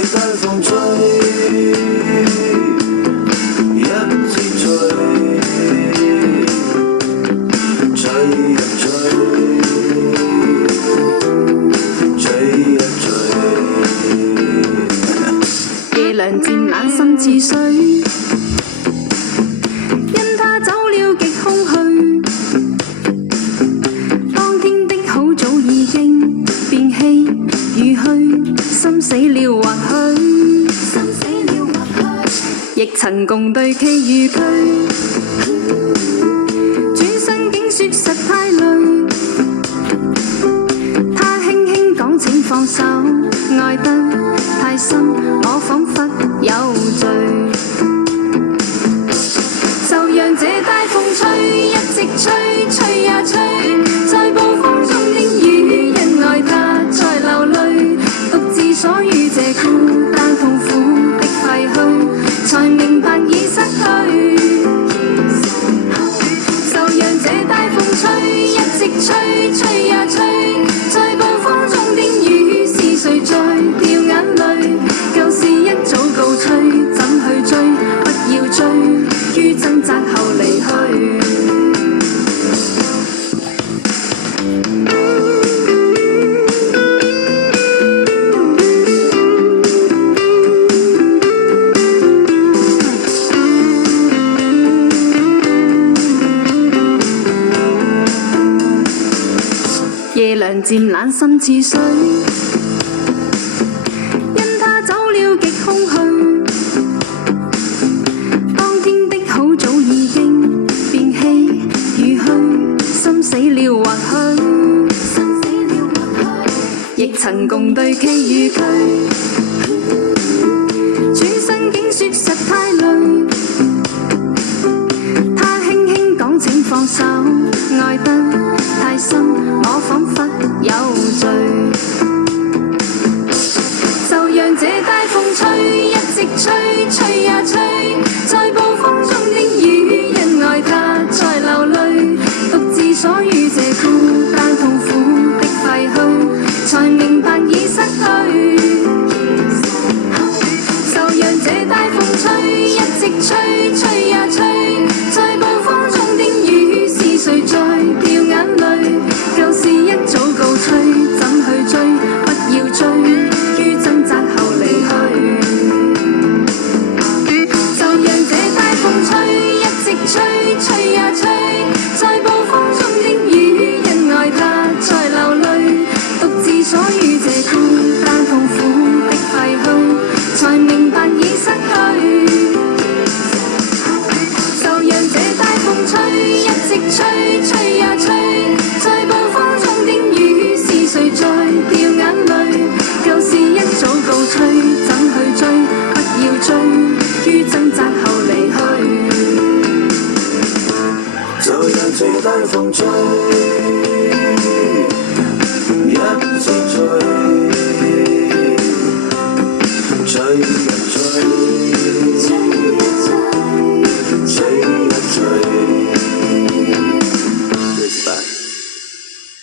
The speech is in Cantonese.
大風吹，一直吹，吹呀吹，吹呀吹。夜涼漸冷，心似水，因他走了極空虛。當天的好早已經變棄如去，心死了或許，亦曾共對崎與嶇。轉身竟說實太累，他輕輕講請放手，愛得太深，我彷彿有罪。就讓這大風吹，一直吹，吹呀吹，在暴風中的雨，因愛他在流淚，獨自所遇這孤單痛苦的廢墟，才明白已失去。就讓這大風吹，一直吹，吹呀吹，在暴風中的雨，是誰在掉眼淚？舊事一早告吹，怎去追？不要追，於掙扎後離去。夜涼漸冷，心似水，因他走了極空虛。當天的好早已經變棄如去，心死了或許，亦曾共對崎與嶇。轉身竟說實太累，他輕輕講請放手，愛得太深，我彷彿有罪。就讓這大風吹，一直吹，吹呀吹，在暴風中的雨，因愛他在流淚，獨自所遇這孤單痛苦的廢墟，才明白已失去。就讓這大風吹，一直吹，吹呀吹，在暴風中的雨，是誰在掉眼淚？舊事一早告吹，怎去追？不要追，於掙扎後離去。就讓這大風吹，一直吹，吹呀吹，在暴風中的雨，因愛他在流淚，獨自所遇這孤單痛苦的廢墟，才明白已失去。就讓這大風吹，一直吹，吹呀吹，在暴風中的雨，是誰在掉眼淚？舊事一早告吹，怎去追？不要追，於掙扎後離去。就讓這大風吹，一直吹，吹呀